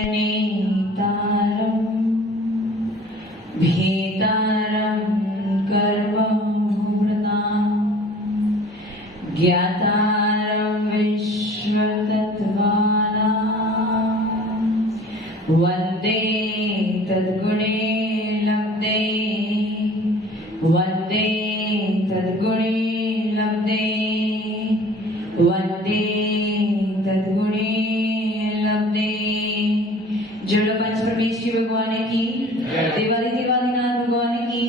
नेतारं भेदारं कर्मभूतां ज्ञातारं विश्वतत्त्वानां वन्दे तद्गुणे लब्धे वन्दे तद्गुणे लब्धे वन्दे तद्गुणे लब्धे। जड़ पंच परमेश्वरी भगवान की, देवादी देवादिनाथ भगवान की,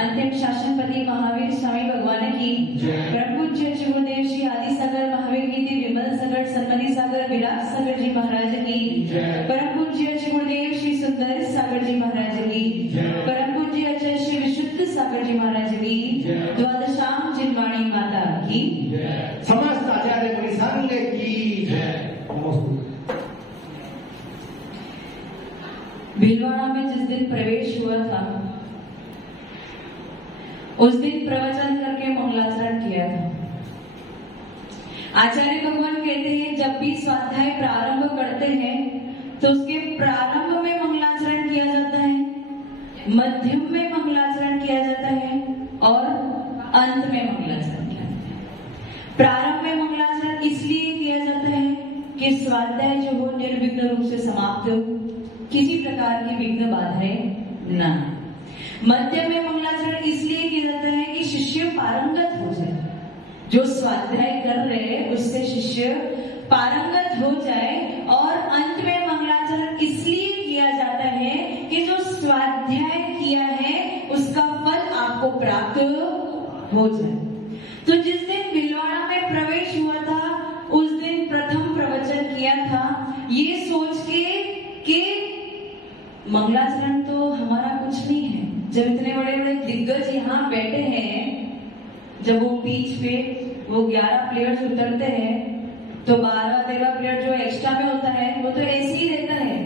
अंतिम शासनपति महावीर स्वामी भगवान की, परम पूज्य गुरुदेव श्री आदि सागर महावीर कीर्ति विमल सागर सन्मति सागर विराट सागर जी महाराज की, परम पूज्य गुरुदेव श्री सुंदर सागर जी महाराज की, परम पूज्य श्री विशुद्ध सागर जी महाराज की, द्वादशाम जिनवाणी माता की, समस्त आचार्य परिसंघ की। भीलवाड़ा में जिस दिन प्रवेश हुआ था उस दिन प्रवचन करके मंगलाचरण किया था। आचार्य भगवान कहते हैं जब भी स्वाध्याय प्रारंभ करते हैं तो उसके प्रारंभ में मंगलाचरण किया जाता है, मध्यम में मंगलाचरण किया जाता है और अंत में मंगलाचरण किया जाता है। प्रारंभ में मंगलाचरण इसलिए किया जाता है कि स्वाध्याय जो हो निर्विघ्न रूप से समाप्त हो, किसी प्रकार की विघ्न बाधाएं न। मध्य में मंगलाचरण इसलिए किया जाता है कि शिष्य पारंगत हो जाए, जो स्वाध्याय कर रहे हैं उससे शिष्य पारंगत हो जाए। और अंत में मंगलाचरण इसलिए किया जाता है कि जो स्वाध्याय किया है उसका फल आपको प्राप्त हो जाए। तो जिस दिन भीलवाड़ा में प्रवेश हुआ था उस दिन प्रथम प्रवचन किया था ये सोच के कि मंगलाचरण तो हमारा कुछ नहीं है। जब इतने बड़े बड़े दिग्गज यहाँ बैठे हैं, जब वो पिच पे वो 11 प्लेयर्स उतरते हैं तो 12-13 प्लेयर जो एक्स्ट्रा में होता है वो तो ऐसे ही रहता है।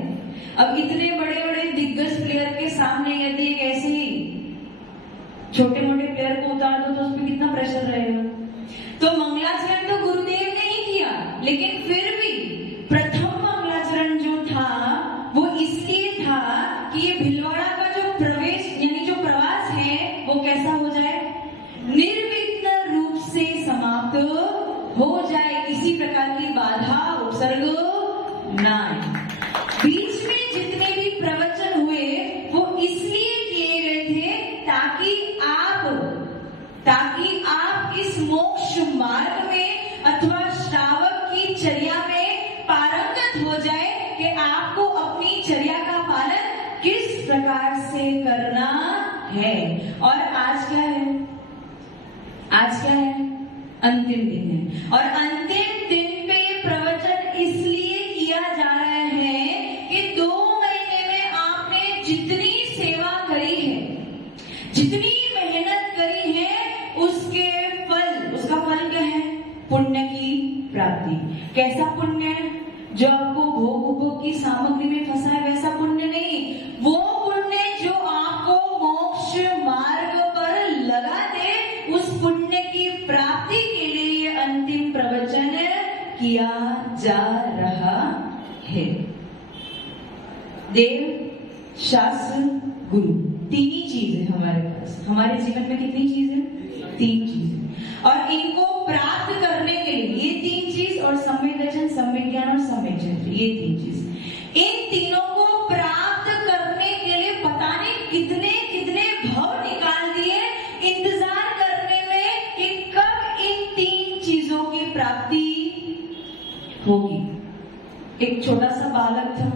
अब इतने बड़े बड़े दिग्गज प्लेयर के सामने यदि एक ऐसे ही छोटे मोटे प्लेयर को उतार दो तो उसमें कितना प्रेशर रहेगा। तो मंगलाचरण तो गुरुदेव ने ही किया, लेकिन फिर भी प्रथम मंगलाचरण जो था वो इसलिए था कि ये भीलवाड़ा का जो प्रवेश यानी जो प्रवास है वो कैसा हो जाए, निर्विघ्न रूप से समाप्त हो जाए, किसी प्रकार की बाधा उपसर्ग न आए। बीच में जितने भी प्रवचन हुए वो इसलिए किए गए थे ताकि आप इस मोक्ष मार्ग में अथवा श्रावक की चर्या में पारंगत हो जाए कि आपको अपनी चर्या का पालन किस प्रकार से करना है। और आज क्या है? अंतिम दिन है। और अंतिम दिन पे ये प्रवचन इसलिए किया जा रहा है कि 2 महीने में आपने जितनी सेवा करी है, जितनी मेहनत करी है, उसका फल क्या है? पुण्य की प्राप्ति। कैसा पुण्य? जो आपको भोग की सामग्री में फंसा है वैसा पुण्य नहीं, वो पुण्य जो आपको मोक्ष मार्ग पर लगा दे, उस पुण्य की प्राप्ति के लिए अंतिम प्रवचन किया जा रहा है। देव, शास्त्र, गुरु, 3 ही चीज है हमारे पास। हमारे जीवन में कितनी चीज है? 3 चीज। और इनको प्राप्त करने के लिए ये 3 चीज और सम्यक दर्शन, सम्यक ज्ञान और सम्यक चरित्र, ये 3 चीज, इन तीनों को प्राप्त करने के लिए पता नहीं कितने कितने भाव निकाल दिए इंतजार करने में कि कब इन 3 चीजों की प्राप्ति होगी। एक छोटा सा बालक था,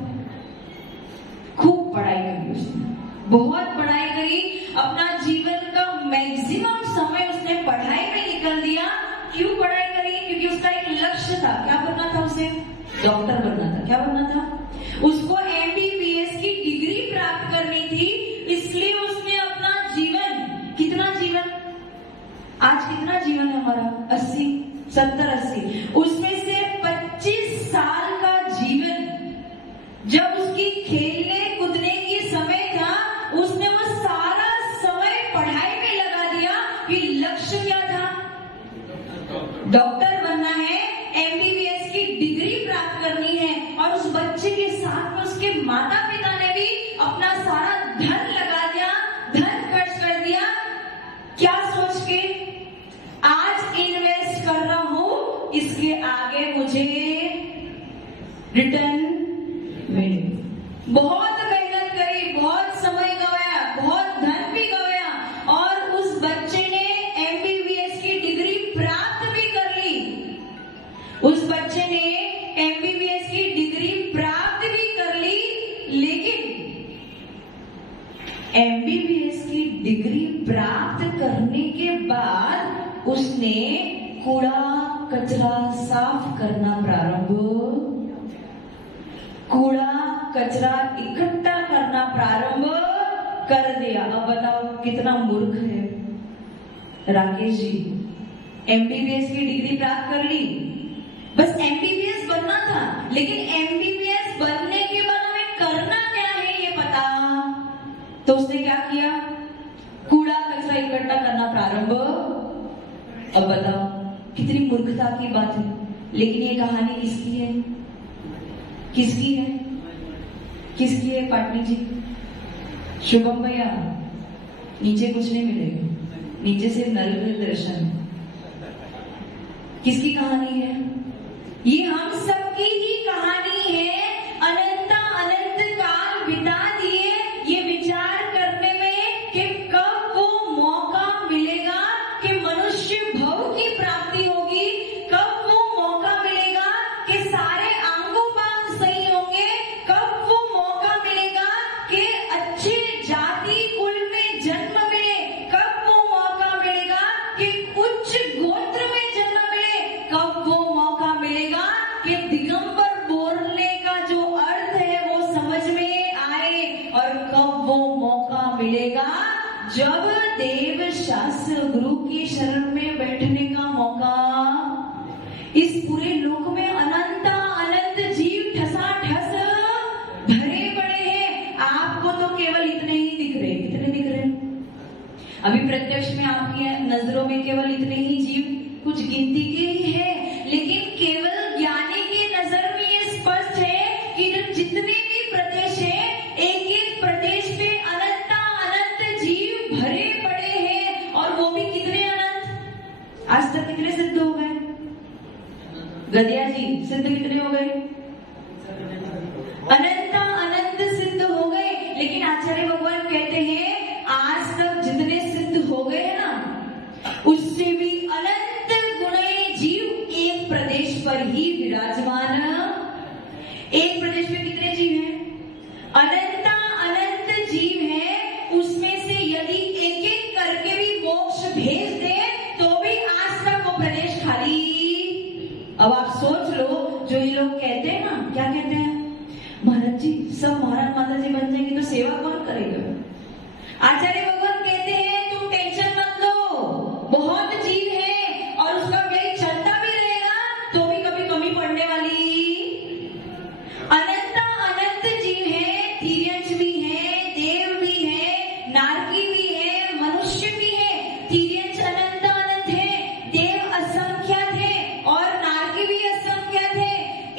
खूब पढ़ाई करी उसने, बहुत पढ़ाई करी, अपना जीवन का मैक्सिमम समय उसने पढ़ाई में निकल दिया। क्यों पढ़ाई करी? क्योंकि उसका एक लक्ष्य था। क्या बनना था उसे? डॉक्टर बनना था। क्या बनना था? उसको MBBS की डिग्री प्राप्त करनी थी, इसलिए उसने अपना जीवन, कितना जीवन, आज कितना जीवन है हमारा? 80, 70, 80, उसमें से 25 साल का जीवन जब उसकी खेलने कूदने की समय था, उसने वो सारा समय पढ़ाई में लगा दिया कि लक्ष्य क्या था? डॉक्टर बनना है, MBBS की डिग्री प्राप्त करनी है। बहुत मेहनत करी, बहुत समय गवाया, बहुत धन भी गवाया और उस बच्चे ने एमबीबीएस की डिग्री प्राप्त भी कर ली। उस बच्चे ने एमबीबीएस की डिग्री प्राप्त भी कर ली, लेकिन एमबीबीएस की डिग्री प्राप्त करने के बाद उसने कूड़ा कचरा साफ करना कूड़ा कचरा इकट्ठा करना प्रारंभ कर दिया। अब बताओ कितना मूर्ख है राकेश जी। एमबीबीएस की डिग्री प्राप्त कर ली, बस एमबीबीएस बनना था, लेकिन एमबीबीएस बनने के बाद हमें करना क्या है ये पता, तो उसने क्या किया, कूड़ा कचरा इकट्ठा करना प्रारंभ। अब बताओ कितनी मूर्खता की बात है। लेकिन ये कहानी किसकी है, किसकी है, किसकी है पाटनी जी? शुभम भैया, नीचे कुछ नहीं मिलेगा, नीचे से नल दर्शन। किसकी कहानी है ये? हम सबकी ही कहानी है। अनंत काल बिता दिए ये विचार करने में कि कब वो मौका मिलेगा कि मनुष्य भव की प्राप्ति होगी, कब वो मौका मिलेगा कि सारे आंगों बांग सही होंगे, कब वो मौका मिलेगा कि अच्छे जाति कुल में जन्म मिले, कब वो मौका मिलेगा कि उच्च गोत्र में जन्म मिले, कब वो मौका मिलेगा कि दिगंबर बोलने का जो अर्थ है वो समझ में आए, और कब वो मौका मिलेगा जब देव शास्त्र गुरु की शरण में बैठने का मौका। इस पूरे लोक में अनंत जीव ठसाठस भरे पड़े हैं। आपको तो केवल इतने ही दिख रहे, कितने दिख रहे हैं अभी प्रत्यक्ष में? आपकी नजरों में केवल इतने ही जीव, कुछ गिनती के ही है, लेकिन केवल ज्ञानी की नजर में ये स्पष्ट है कि जितने भी प्रदेश है, एक एक प्रदेश पे अनंत जीव भरे पड़े हैं। और वो भी कितने अनंत? आज तक कितने सिद्ध हो गए? गदिया जी, सिद्ध कितने हो गए? अनंत सिद्ध हो गए। लेकिन आचार्य भगवान कहते हैं आज तक जितने सिद्ध हो गए हैं ना, उससे भी अनंत गुणे जीव एक प्रदेश पर ही विराजमान। एक प्रदेश में कितने जीव हैं? अनंत जीव हैं। उसमें से यदि एक एक करके भी मोक्ष भेज दे तो भी आज तक वो प्रदेश खाली। अब आप सोच लो, जो ये लोग कहते हैं ना, क्या कहते हैं, महाराज जी सब महाराज माता जी बन जाएंगे तो सेवा कौन करेगा? आचार्य भगवान कहते हैं तुम टेंशन मत लो, बहुत जीव है और उसका व्यय चलता भी रहेगा तो भी कभी कमी पड़ने वाली। अनंत जीव है, तिर्यंच भी है, देव भी है, नारकी भी है, मनुष्य भी है। तिर्यंच अनंत है, देव असंख्यात है और नारकी भी असंख्यात है।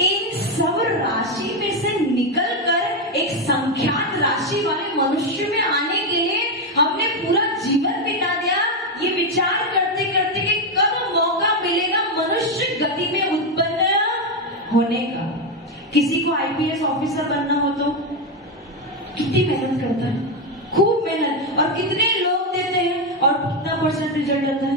इन सब राशि में से निकलकर एक संख्यात राशि वाले मनुष्य में आने के लिए हमने पूरा जीवन बिता दिया ये विचार करते करते कि कब मौका मिलेगा मनुष्य गति में उत्पन्न होने का। किसी को आईपीएस ऑफिसर बनना हो तो कितनी मेहनत करता है, खूब मेहनत, और कितने लोग देते हैं और कितना % रिजल्ट आता है?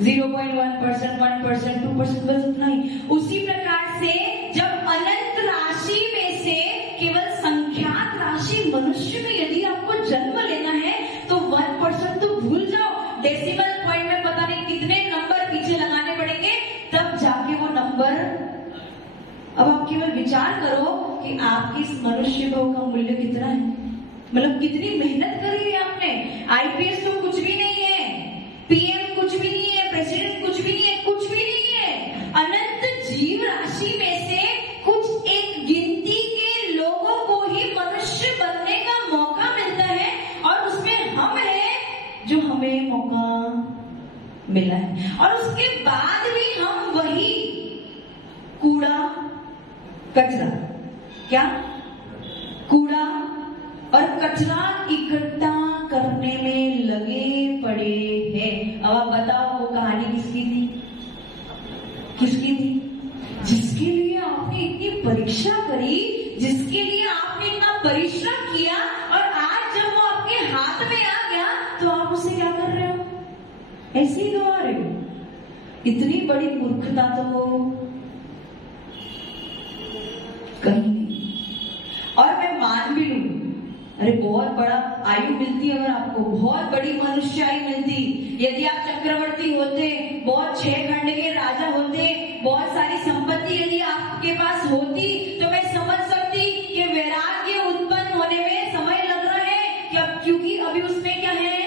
0.1%, 1%, 2%, बस उतना ही। उसी प्रकार से जब अनंत राशि में से केवल संख्यात राशि मनुष्य में यदि आपको जन्म लेना है तो 1% तो भूल जाओ, डेसिमल पॉइंट में पता नहीं कितने नंबर पीछे लगाने पड़ेंगे तब जाके वो नंबर। अब आप केवल विचार करो कि आपकी इस मनुष्य भाव का मूल्य कितना है, मतलब कितनी मेहनत करी है आपने। आईपीएस तो कुछ भी नहीं है, पीएम कुछ भी नहीं है, प्रेसिडेंट कुछ भी नहीं है, कुछ भी नहीं है। अनंत जीव राशि में से कुछ एक गिनती के लोगों को ही मनुष्य बनने का मौका मिलता है और उसमें हम हैं जो हमें मौका मिला है। और उसके बाद भी हम वही कूड़ा कचरा, क्या कूड़ा और कचरा इकट्ठा करने में लगे पड़े हैं। अब आप बताओ वो कहानी किसकी थी? किसकी थी? जिसके लिए आपने इतनी परीक्षा परीक्षा करी, जिसके लिए आपने इतना परिश्रम किया, और आज जब वो आपके हाथ में आ गया तो आप उसे क्या कर रहे हो? ऐसे ही गवा रहे हो। इतनी बड़ी मूर्खता तो कहीं नहीं। और मैं मान भी लूं, अरे बहुत बड़ा आयु मिलती अगर आपको, बहुत बड़ी मनुष्यायु मिलती, यदि आप चक्रवर्ती होते, बहुत 6 खंड के राजा होते, बहुत सारी संपत्ति यदि आपके पास होती, तो मैं समझ सकती कि वैराग्य उत्पन्न होने में समय लग रहा है, क्योंकि अभी उसमें क्या है,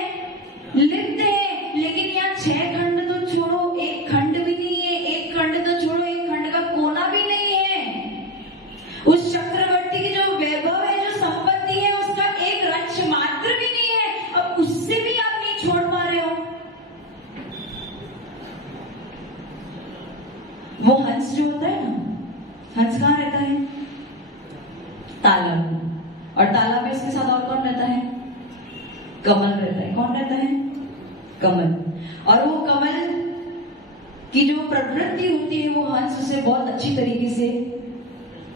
लिप्त है। लेकिन यहाँ 6 खंड तो छोड़ो, 1 खंड भी नहीं है, 1 खंड तो छोड़ो, 1 खंड का कोना भी नहीं है। उस चक्रवर्ती की जो वैभव है, जो संपत्ति है, उसका एक रंच मात्र भी नहीं है, अब उससे भी आप नहीं छोड़ पा रहे हो। वो हंस जो होता है ना, हंस कहाँ रहता है? तालाब में। और तालाब में उसके साथ और कौन रहता है? कमल रहता है। कौन रहता है? कमल। और वो कमल की जो प्रवृत्ति होती है, वो हंस उसे बहुत अच्छी तरीके से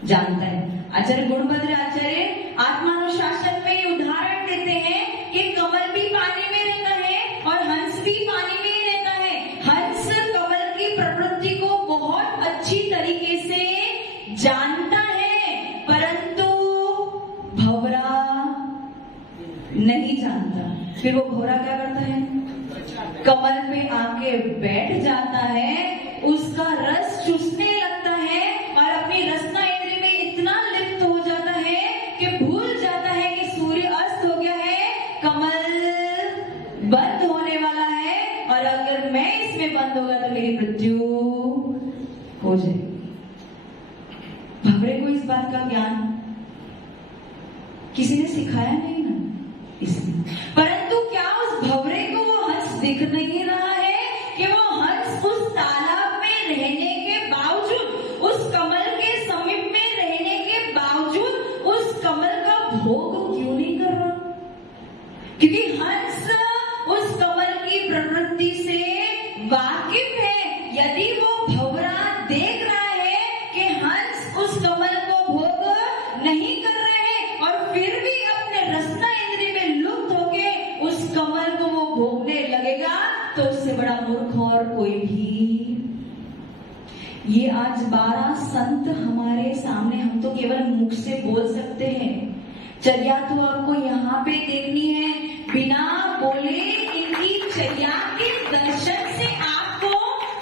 जानता है। आचार्य गुणभद्र आचार्य आत्मानुशासन में ये उदाहरण देते हैं कि कमल भी पानी में रहता है और हंस भी पानी में रहता है। हंस कमल की प्रवृत्ति को बहुत अच्छी तरीके से जानता है, परंतु भंवरा नहीं जानता। फिर वो भंवरा क्या करता है? कमल पे आके बैठ जाता है, उसका रस चूसने लगता है और अपनी रसना इंद्रिय में इतना लिप्त हो जाता है कि भूल जाता है कि सूर्य अस्त हो गया है, कमल बंद होने वाला है, और अगर मैं इसमें बंद होगा तो मेरी मृत्यु हो जाएगी। भंवरे को इस बात का ज्ञान किसी ने सिखाया नहीं ना, इसलिए। परंतु क्या उस भंवरे को वो हंस दिख नहीं रहा है कि वो हंस उस तालाब में रहने के बावजूद, उस कमल के समीप में रहने के बावजूद उस कमल का भोग क्यों नहीं कर रहा? क्योंकि हंस उस कमल की प्रवृत्ति से वाकिफ है। यदि वो भंवरा देख रहा है कि हंस उस कमल को भोग नहीं कर रहे हैं और फिर भी अपने रसना इंद्रिय में लुप्त होके उस कमल को वो भोगने लगेगा, तो उससे बड़ा मूर्ख और कोई भी। ये आज 12 संत हमारे सामने, हम तो केवल मुख से बोल सकते हैं, चर्या तो आपको यहाँ पे देखनी है। बिना बोले इनकी चर्या के दर्शन से आपको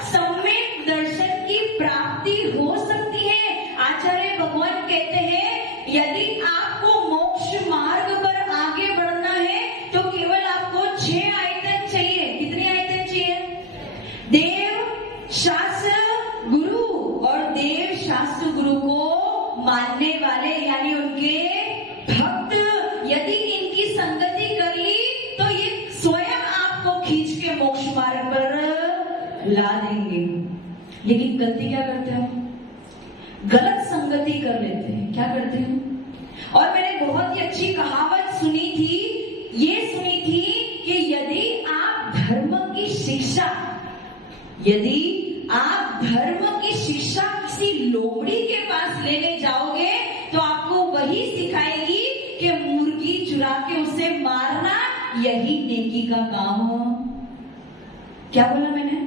सम्यक दर्शन की प्राप्ति हो सकती है। आचार्य भगवान कहते हैं, यदि आपको मोक्ष मार्ग पर आगे बढ़ना है तो केवल आपको 6 आयतन चाहिए। कितने आयतन चाहिए? देव, शास्त्र, गुरु, और देव शास्त्र गुरु को मानने वाले यानी उनके भक्त यदि इनकी संगति कर ली तो ये स्वयं आपको खींच के मोक्ष मार्ग पर ला देंगे। लेकिन गलती क्या करते हैं? गलत संगति कर लेते हैं। क्या करते हैं? और मैंने बहुत ही अच्छी कहावत सुनी थी, ये सुनी थी कि यदि आप धर्म की शिक्षा किसी लोमड़ी के पास लेने जाओगे तो आपको वही सिखाएगी कि मुर्गी चुरा के उसे मारना यही नेकी का काम हो। क्या बोला मैंने?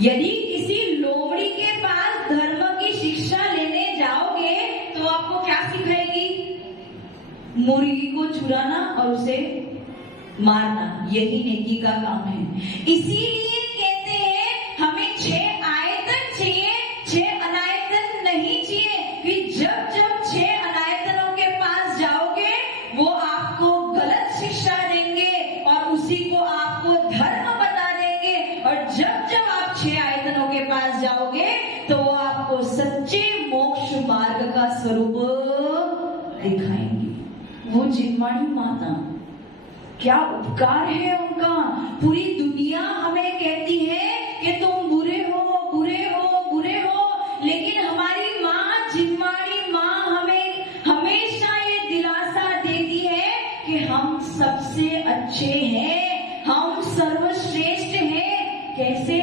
यदि किसी लोमड़ी के पास धर्म की शिक्षा लेने जाओगे तो आपको क्या सिखाएगी? मुर्गी को चुराना और उसे मारना यही नेकी का काम है। इसीलिए कहते हैं हमें 6 आयतन चाहिए, 6 अनायतन नहीं चाहिए। कि जब 6 अनायतनों के पास जाओगे वो आपको गलत शिक्षा देंगे और उसी को आपको धर्म बता देंगे, और जब आप 6 आयतनों के पास जाओगे तो वो आपको सच्चे मोक्ष मार्ग का स्वरूप दिखाएंगे। वो जिनवाणी माता, क्या उपकार है उनका। पूरी दुनिया हमें कहती है कि तुम बुरे हो, बुरे हो, बुरे हो, लेकिन हमारी माँ जिनवाणी माँ हमें हमेशा ये दिलासा देती है कि हम सबसे अच्छे हैं, हम सर्वश्रेष्ठ हैं। कैसे?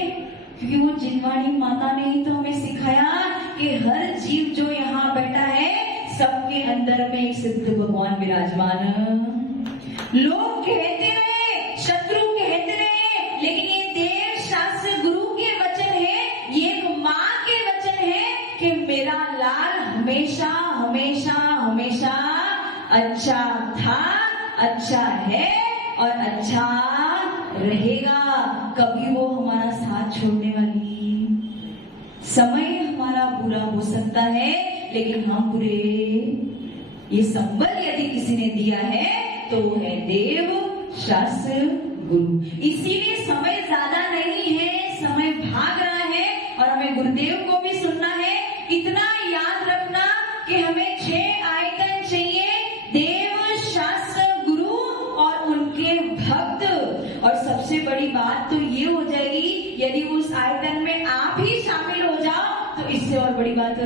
क्योंकि वो जिनवाणी माता ने ही तो हमें सिखाया कि हर जीव जो यहाँ बैठा है सबके अंदर में एक सिद्ध भगवान विराजमान। लोग कहते रहे, शत्रु कहते रहे, लेकिन ये देव शास्त्र गुरु के वचन है, ये एक माँ के वचन है कि मेरा लाल हमेशा हमेशा हमेशा अच्छा था, अच्छा है और अच्छा रहेगा। कभी वो हमारा साथ छोड़ने वाली। समय हमारा बुरा हो सकता है, लेकिन हम बुरे, ये संबल यदि किसी ने दिया है तो वो है देव शास्त्र गुरु। इसीलिए समय ज्यादा नहीं है, समय भाग रहा है और हमें गुरुदेव को भी सुनना है। इतना याद रखना कि हमें 6 आयतन चाहिए, देव शास्त्र गुरु और उनके भक्त। और सबसे बड़ी बात तो ये हो जाएगी, यदि उस आयतन में आप ही शामिल हो जाओ तो इससे और बड़ी बात,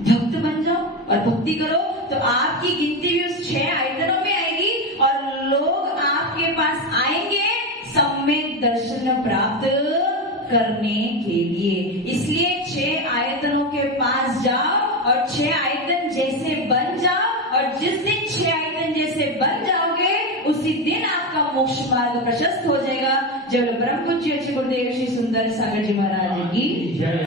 भक्त बन जाओ और भक्ति करो तो आपकी गिनती भी उस 6 आयतनों में आएगी और लोग आपके पास आएंगे सम्यक दर्शन प्राप्त करने के लिए। इसलिए 6 आयतनों के पास जाओ और 6 आयतन जैसे बन जाओ, और जिस दिन 6 आयतन जैसे बन जाओगे उसी दिन आपका मोक्ष मार्ग प्रशस्त हो जाएगा। जय ब्रह्म पूज्य गुरुदेव श्री सुंदर सागर जी महाराज की।